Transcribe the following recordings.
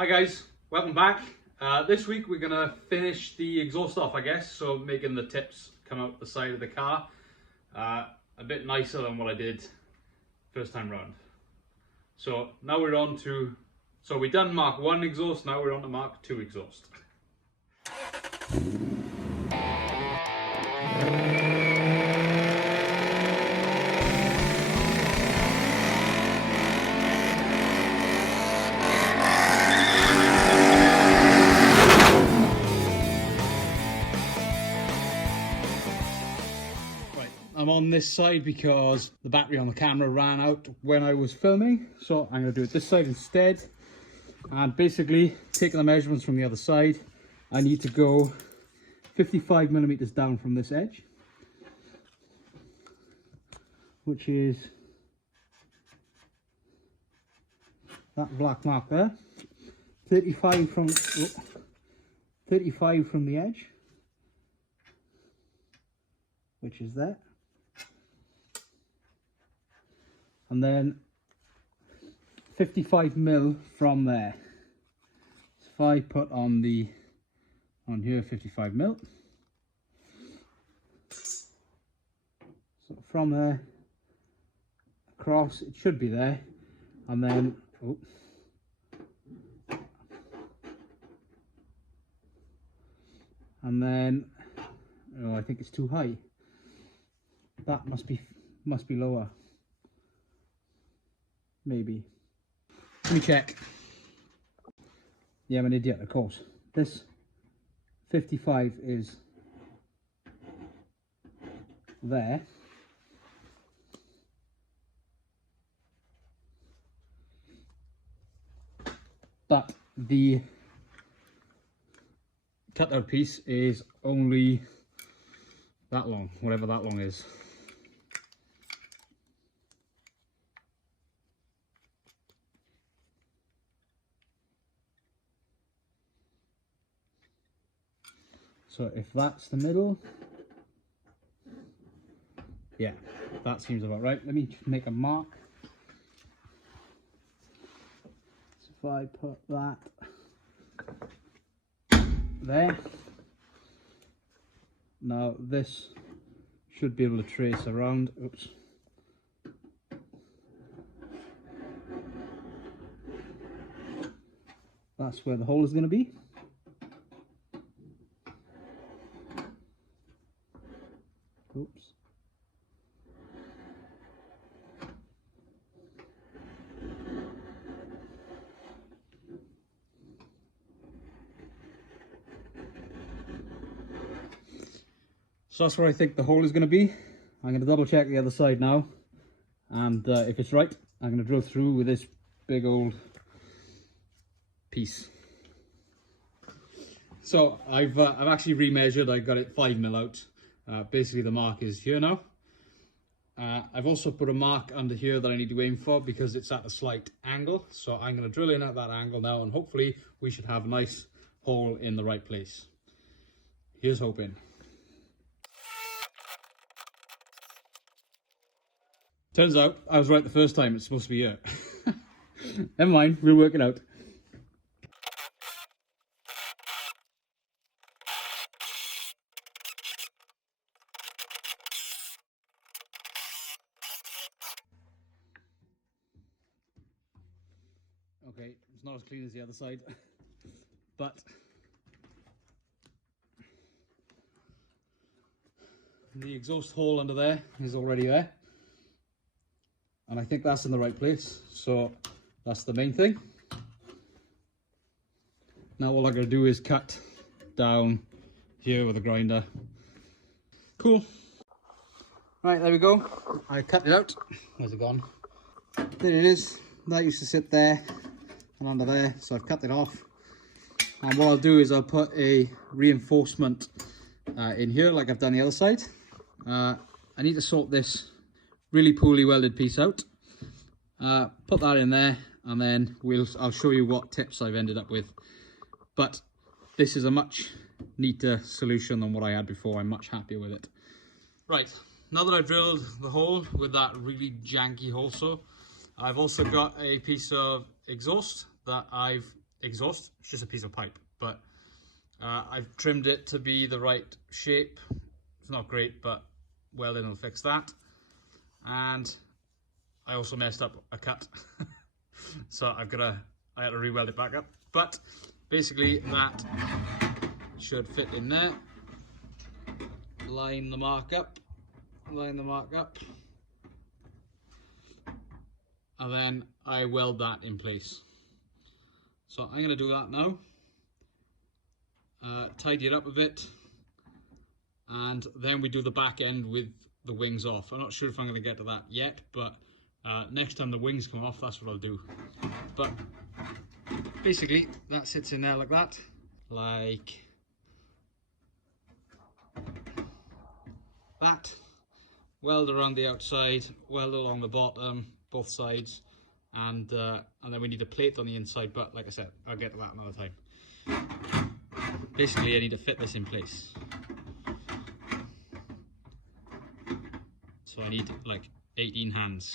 Hi guys, welcome back. This week we're going to finish the exhaust off, I guess, so making the tips come out the side of the car a bit nicer than what I did first time round. So now we're on to, so we've done Mark 1 exhaust, now we're on to Mark 2 exhaust. I'm on this side because the battery on the camera ran out when I was filming, so I'm going to do it this side instead. And basically, taking the measurements from the other side, I need to go 55 millimeters down from this edge, which is that black mark there. 35 from the edge, which is there. And then 55 mil from there. So if I put on here 55 mil, so from there across, it should be there, and then oh, I think it's too high. That must be lower. Maybe. Let me check. Yeah, I'm an idiot, of course. This 55 is there. But the cutout piece is only that long, whatever that long is. So if that's the middle, yeah, that seems about right. Let me just make a mark. So if I put that there, now this should be able to trace around. Oops. That's where the hole is going to be. Oops. So that's where I think the hole is going to be. I'm going to double check the other side now, and if it's right, I'm going to drill through with this big old piece. So I've actually remeasured. I got it 5 mil out. Basically the mark is here now. I've also put a mark under here that I need to aim for because it's at a slight angle. So I'm going to drill in at that angle now, and hopefully we should have a nice hole in the right place. Here's hoping. Turns out I was right the first time. It's supposed to be here. Never mind, we'll work it out. Okay, it's not as clean as the other side, but the exhaust hole under there is already there, and I think that's in the right place, so that's the main thing. Now all I'm going to do is cut down here with a grinder. Cool. Right, there we go. I cut it out. Where's it gone? There it is. That used to sit there and under there, so I've cut it off. And what I'll do is I'll put a reinforcement in here like I've done the other side. I need to sort this really poorly welded piece out. Put that in there, and then I'll show you what tips I've ended up with. But this is a much neater solution than what I had before. I'm much happier with it. Right, now that I've drilled the hole with that really janky hole saw, I've also got a piece of exhaust that I've exhaust. It's just a piece of pipe, but I've trimmed it to be the right shape. It's not great, but welding will fix that. And I also messed up a cut, so I had to re-weld it back up. But basically that should fit in there. Line the mark up, and then I weld that in place. So I'm going to do that now, tidy it up a bit, and then we do the back end with the wings off. I'm not sure if I'm going to get to that yet, but next time the wings come off, that's what I'll do. But basically that sits in there like that, like that. Weld around the outside, weld along the bottom, both sides, and then we need a plate on the inside, but like I said, I'll get to that another time. Basically I need to fit this in place. So I need like 18 hands.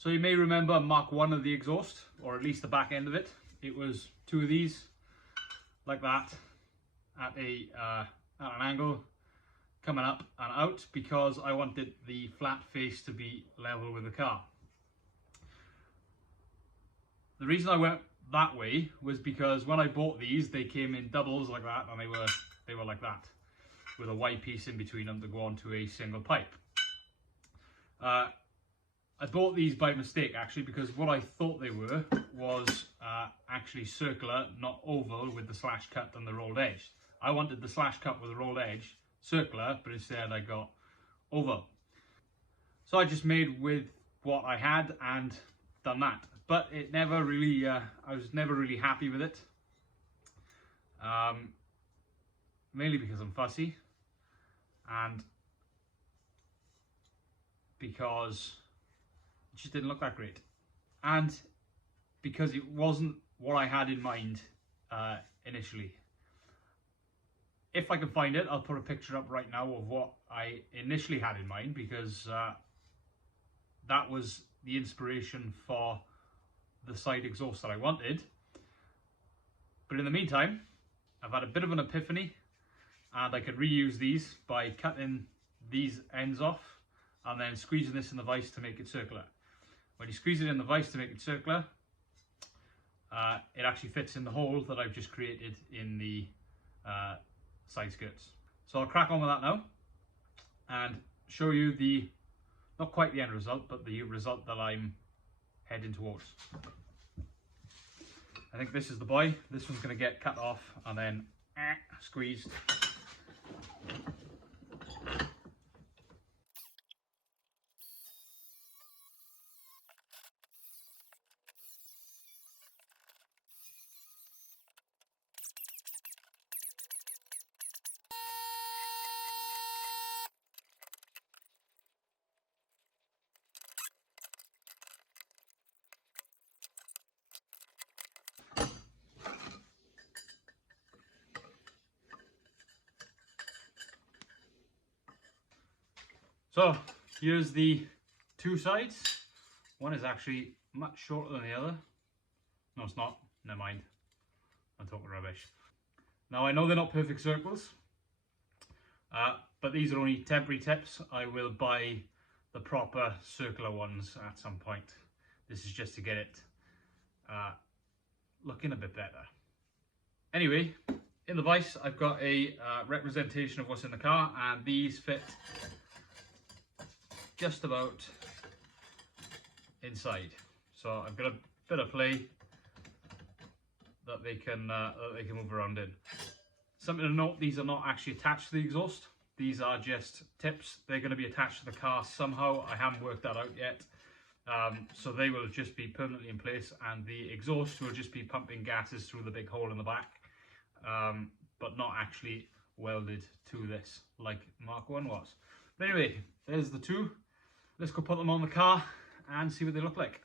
So you may remember Mark 1 of the exhaust, or at least the back end of it. It was two of these, like that, at an angle, coming up and out, because I wanted the flat face to be level with the car. The reason I went that way was because when I bought these, they came in doubles like that, and they were like that, with a Y piece in between them to go onto a single pipe. I bought these by mistake, actually, because what I thought they were was actually circular, not oval, with the slash cut and the rolled edge. I wanted the slash cut with the rolled edge circular, but instead I got oval. So I just made with what I had and done that. But it never really, I was never really happy with it. Mainly because I'm fussy, and because it just didn't look that great, and because it wasn't what I had in mind initially. If I can find it, I'll put a picture up right now of what I initially had in mind, because that was the inspiration for the side exhaust that I wanted. But in the meantime, I've had a bit of an epiphany, and I could reuse these by cutting these ends off and then squeezing this in the vise to make it circular. When you squeeze it in the vise to make it circular, it actually fits in the hole that I've just created in the side skirts. So I'll crack on with that now and show you the, not quite the end result, but the result that I'm heading towards. I think this is the boy. This one's going to get cut off and then squeezed. So here's the two sides. One is actually much shorter than the other. No, it's not. Never mind. I'm talking rubbish. Now I know they're not perfect circles, but these are only temporary tips. I will buy the proper circular ones at some point. This is just to get it looking a bit better. Anyway, in the vise I've got a representation of what's in the car, and these fit just about inside. So I've got a bit of play that they can move around in. Something to note, these are not actually attached to the exhaust. These are just tips. They're going to be attached to the car somehow. I haven't worked that out yet. So they will just be permanently in place, and the exhaust will just be pumping gases through the big hole in the back, but not actually welded to this like Mark 1 was. But anyway, there's the two. Let's go put them on the car and see what they look like.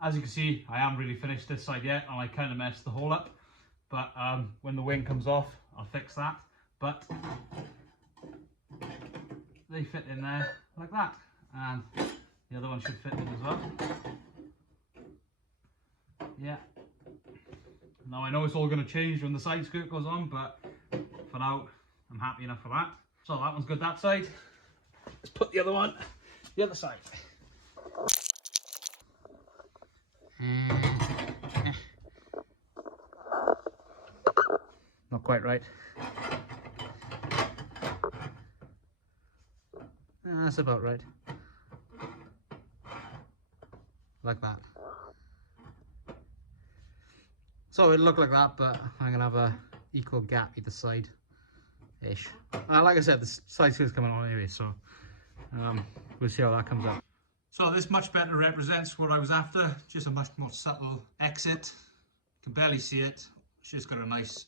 As you can see, I haven't really finished this side yet, and I kind of messed the hole up. But when the wing comes off, I'll fix that. But they fit in there like that, and the other one should fit in as well. Yeah. Now I know it's all going to change when the side skirt goes on, but for now, I'm happy enough for that. So that one's good that side. Let's put the other one the other side. Not quite right. That's about right. Like that. So it'll look like that, but I'm gonna have a equal gap either side ish. Like I said, the side skirt's coming on anyway, so we'll see how that comes out. So this much better represents what I was after, just a much more subtle exit. You can barely see it. It's just got a nice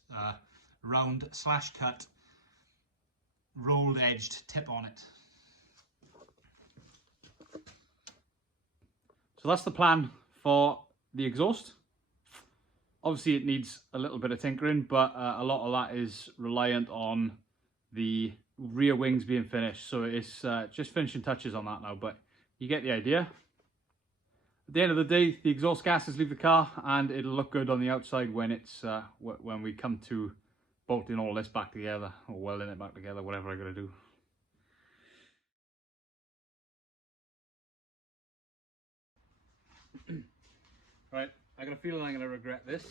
round slash cut, rolled edged tip on it. So that's the plan for the exhaust. Obviously it needs a little bit of tinkering, but a lot of that is reliant on the rear wings being finished. So it's just finishing touches on that now, but you get the idea. At the end of the day, the exhaust gases leave the car, and it'll look good on the outside when it's when we come to bolting all this back together, or welding it back together, whatever I gotta do. Right, I got a feeling I'm gonna regret this,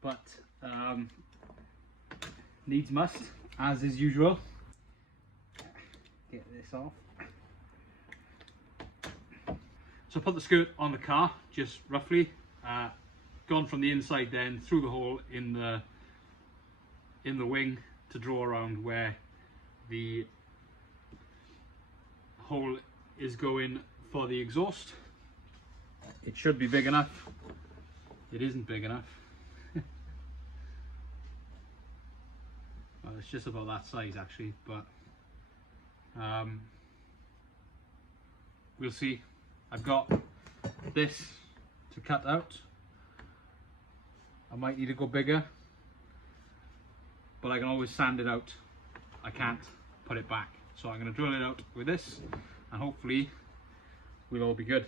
but needs must, as is usual. Get this off. So I put the skirt on the car, just roughly, gone from the inside then through the hole in the wing to draw around where the hole is going for the exhaust. It should be big enough. It isn't big enough. Well, it's just about that size actually, but we'll see. I've got this to cut out. I might need to go bigger, but I can always sand it out. I can't put it back. So I'm going to drill it out with this, and hopefully we'll all be good.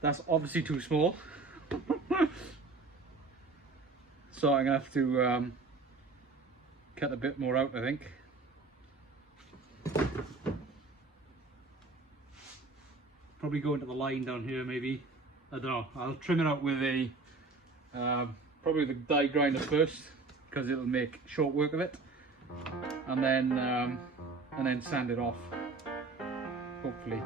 That's obviously too small. So I'm gonna have to cut a bit more out, I think. Probably go into the line down here maybe. I don't know. I'll trim it out with a probably the die grinder first, because it'll make short work of it, and then sand it off, hopefully.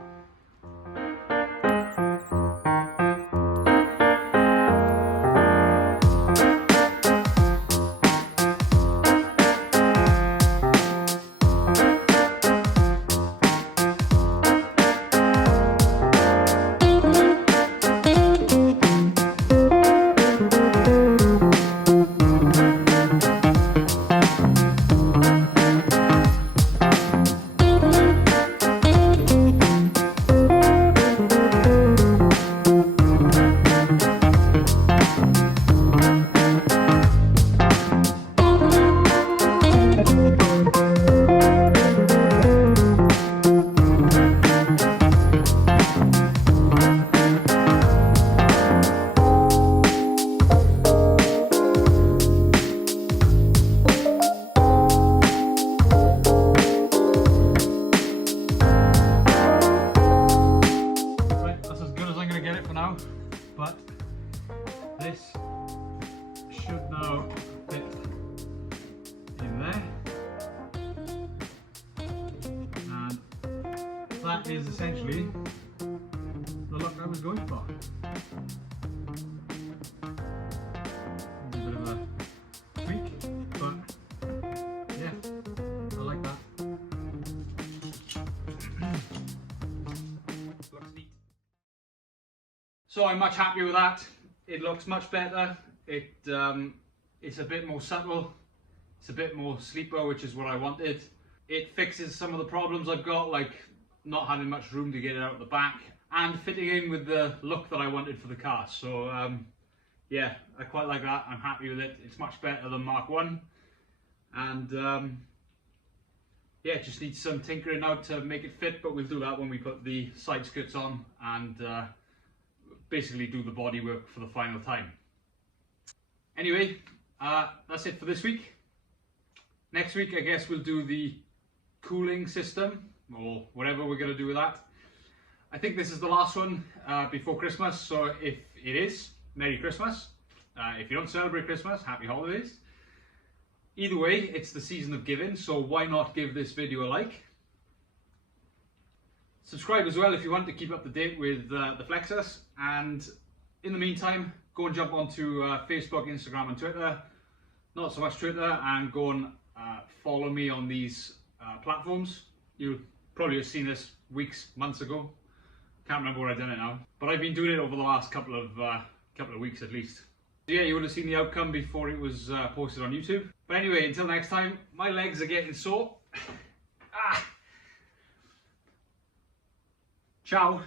that is essentially the look I was going for. A bit of a tweak, but yeah, I like that. Looks neat. So I'm much happier with that. It looks much better. It's a bit more subtle. It's a bit more sleeper, which is what I wanted. It fixes some of the problems I've got, like not having much room to get it out at the back and fitting in with the look that I wanted for the car. So yeah, I quite like that. I'm happy with it. It's much better than Mark 1. And yeah, it just needs some tinkering now to make it fit, but we'll do that when we put the side skirts on and basically do the body work for the final time. Anyway, that's it for this week. Next week, I guess we'll do the cooling system or whatever we're going to do with that. I think this is the last one before Christmas, so if it is, Merry Christmas. If you don't celebrate Christmas, Happy Holidays. Either way, it's the season of giving, so why not give this video a like? Subscribe as well if you want to keep up to date with the Flexus, and in the meantime, go and jump onto Facebook, Instagram and Twitter. Not so much Twitter, and go and follow me on these platforms. You probably have seen this weeks, months ago. Can't remember where I've done it now, but I've been doing it over the last couple of weeks at least. Yeah, you would have seen the outcome before it was posted on YouTube. But anyway, until next time, my legs are getting sore. Ciao.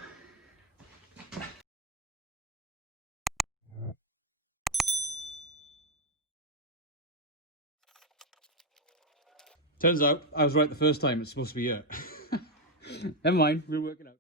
Turns out I was right the first time. It's supposed to be here. Never mind, we'll work it out.